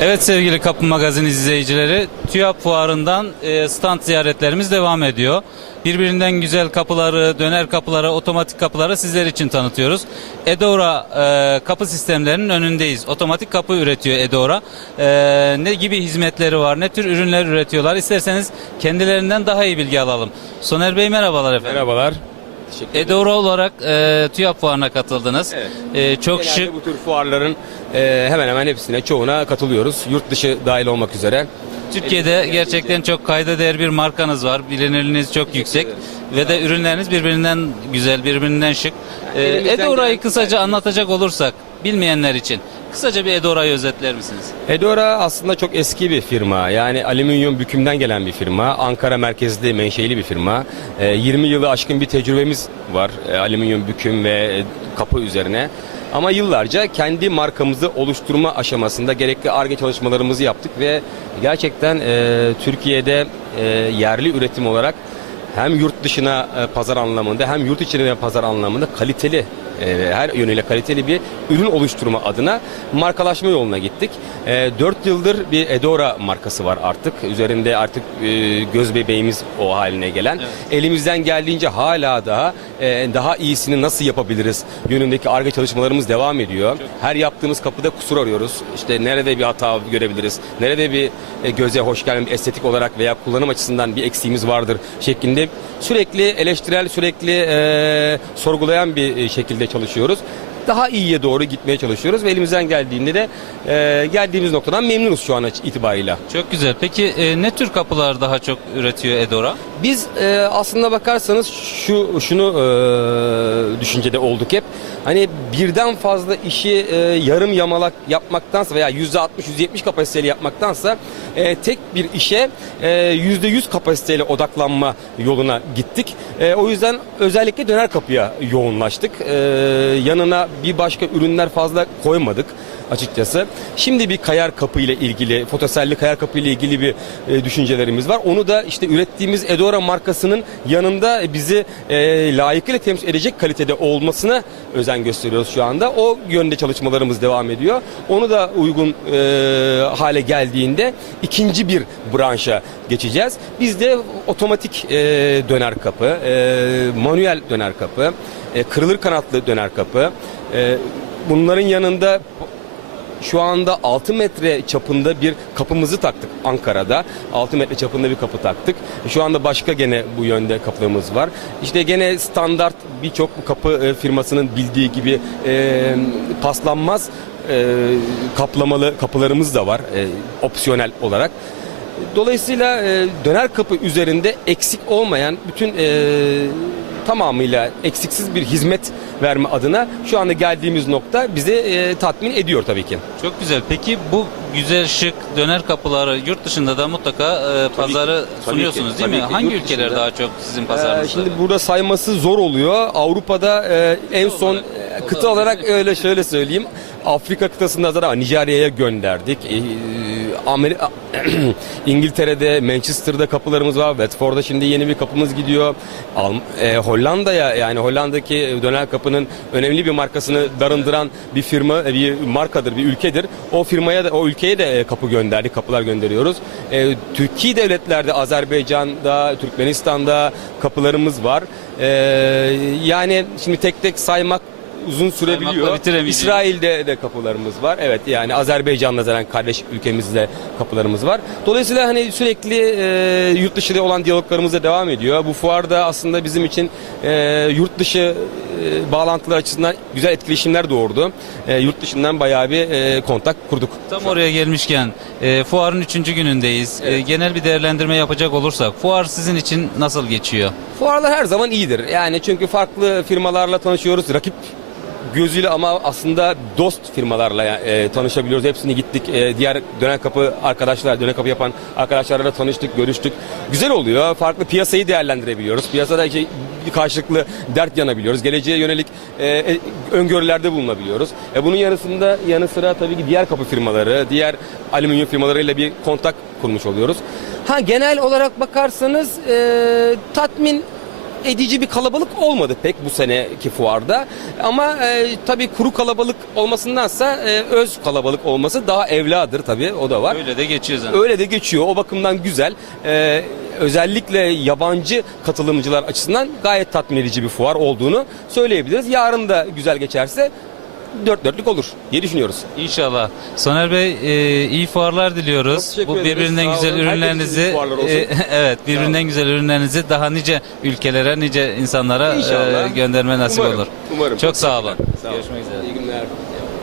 Evet sevgili Kapı Magazin izleyicileri, TÜYAP fuarından e, stand ziyaretlerimiz devam ediyor. Birbirinden güzel kapıları, döner kapıları, otomatik kapıları sizler için tanıtıyoruz. Edora e, kapı sistemlerinin önündeyiz. Otomatik kapı üretiyor Edora. E, ne gibi hizmetleri var, ne tür ürünler üretiyorlar? İsterseniz kendilerinden daha iyi bilgi alalım. Soner Bey merhabalar efendim. Merhabalar. Teşekkür Edora olarak e, TÜYAP fuarına katıldınız. Evet. E, çok Genelde şık, bu tür fuarların e, hemen hemen hepsine çoğuna katılıyoruz. Yurt dışı dahil olmak üzere. Türkiye'de gerçekten çok kayda değer bir markanız var. Bilinirliğiniz çok yüksek ve de ürünleriniz birbirinden güzel, birbirinden şık. Ee, Edora'yı kısaca anlatacak olursak bilmeyenler için kısaca bir Edora'yı özetler misiniz? Edora aslında çok eski bir firma. Yani alüminyum bükümden gelen bir firma. Ankara merkezli menşeli bir firma. E, 20 yılı aşkın bir tecrübemiz var. E, alüminyum büküm ve e, kapı üzerine. Ama yıllarca kendi markamızı oluşturma aşamasında gerekli ARGE çalışmalarımızı yaptık ve gerçekten e, Türkiye'de e, yerli üretim olarak hem yurt dışına e, pazar anlamında hem yurt içine pazar anlamında kaliteli e, her yönüyle kaliteli bir ürün oluşturma adına markalaşma yoluna gittik. 4 yıldır bir Edora markası var artık. Üzerinde artık e, göz bebeğimiz o haline gelen. Elimizden geldiğince hala daha e, daha iyisini nasıl yapabiliriz yönündeki ARGE çalışmalarımız devam ediyor. Her yaptığımız kapıda kusur arıyoruz. İşte nerede bir hata görebiliriz? Nerede bir e, göze hoş bir estetik olarak veya kullanım açısından bir eksiğimiz vardır şeklinde sürekli eleştirel, sürekli e, sorgulayan bir şekilde çalışıyoruz. Daha iyiye doğru gitmeye çalışıyoruz ve elimizden geldiğinde de e, geldiğimiz noktadan memnunuz şu an itibariyle. Çok güzel. Peki e, ne tür kapılar daha çok üretiyor Edora? Biz e, aslında bakarsanız şu şunu e, düşüncede olduk hep. Hani birden fazla işi e, yarım yamalak yapmaktansa veya %60 %70 kapasiteyle yapmaktansa e, tek bir işe e, %100 kapasiteyle odaklanma yoluna gittik. E, o yüzden özellikle döner kapıya yoğunlaştık. E, yanına bir başka ürünler fazla koymadık açıkçası. Şimdi bir kayar kapı ile ilgili, fotoselli kayar kapı ile ilgili bir e, düşüncelerimiz var. Onu da işte ürettiğimiz Edora markasının yanında bizi e, layıkıyla temsil edecek kalitede olmasına özen gösteriyoruz şu anda. O yönde çalışmalarımız devam ediyor. Onu da uygun e, hale geldiğinde ikinci bir branşa geçeceğiz. Bizde otomatik e, döner kapı, e, manuel döner kapı, e, kırılır kanatlı döner kapı, e, bunların yanında şu anda 6 metre çapında bir kapımızı taktık Ankara'da. 6 metre çapında bir kapı taktık. Şu anda başka gene bu yönde kapılarımız var. İşte gene standart birçok kapı e, firmasının bildiği gibi e, paslanmaz e, kaplamalı kapılarımız da var e, opsiyonel olarak. Dolayısıyla e, döner kapı üzerinde eksik olmayan bütün e, tamamıyla eksiksiz bir hizmet verme adına şu anda geldiğimiz nokta bizi e, tatmin ediyor tabii ki. Çok güzel. Peki bu güzel şık döner kapıları yurt dışında da mutlaka e, pazarı tabii sunuyorsunuz ki, değil mi? ki. Hangi Yurt ülkeler dışında- daha çok sizin Ee, pazarınızda? şimdi burada sayması zor oluyor. Avrupa'da e, en son olarak- e, kıta olarak öyle şöyle söyleyeyim. Afrika kıtasında zaten Nijerya'ya gönderdik. E, Amerika, İngiltere'de, Manchester'da kapılarımız var. Watford'da şimdi yeni bir kapımız gidiyor. E, Hollanda'ya yani Hollanda'daki döner kapının önemli bir markasını barındıran bir firma, e, bir markadır, bir ülkedir. O firmaya da o ülkeye de e, kapı gönderdik, kapılar gönderiyoruz. E, Türkiye devletlerde, Azerbaycan'da, Türkmenistan'da kapılarımız var. E, yani şimdi tek tek saymak uzun sürebiliyor. İsrail'de de kapılarımız var. Evet yani Azerbaycan'la zaten kardeş ülkemizde kapılarımız var. Dolayısıyla hani sürekli e, yurt dışı olan diyaloglarımız da devam ediyor. Bu fuarda aslında bizim için e, yurt dışı e, bağlantılar açısından güzel etkileşimler doğurdu. E, yurt dışından bayağı bir e, kontak kurduk. Tam oraya gelmişken e, fuarın üçüncü günündeyiz. E, genel bir değerlendirme yapacak olursak fuar sizin için nasıl geçiyor? Fuarlar her zaman iyidir. Yani çünkü farklı firmalarla tanışıyoruz. Rakip gözüyle ama aslında dost firmalarla e, tanışabiliyoruz. Hepsini gittik. E, diğer döner kapı arkadaşlar, döner kapı yapan arkadaşlarla tanıştık, görüştük. Güzel oluyor. Farklı piyasayı değerlendirebiliyoruz. Piyasada şey, karşılıklı dert yanabiliyoruz. Geleceğe yönelik e, e, öngörülerde bulunabiliyoruz. E, bunun yanısında yanı sıra tabii ki diğer kapı firmaları, diğer alüminyum firmalarıyla bir kontak kurmuş oluyoruz. Ha genel olarak bakarsanız e, tatmin edici bir kalabalık olmadı pek bu seneki fuarda. Ama e, tabii kuru kalabalık olmasındansa e, öz kalabalık olması daha evladır tabii o da var. Öyle de geçiyor zaten. Öyle de geçiyor. O bakımdan güzel. Ee, özellikle yabancı katılımcılar açısından gayet tatmin edici bir fuar olduğunu söyleyebiliriz. Yarın da güzel geçerse dört dörtlük olur diye düşünüyoruz. İnşallah. Soner Bey e, iyi fuarlar diliyoruz. Bu birbirinden Sağ güzel olun. Ürünlerinizi olsun. e, evet birbirinden güzel ürünlerinizi daha nice ülkelere, nice insanlara İnşallah. e, gönderme nasip Umarım, olur. umarım. Çok sağ olun. Sağ olun. Görüşmek üzere. İyi günler.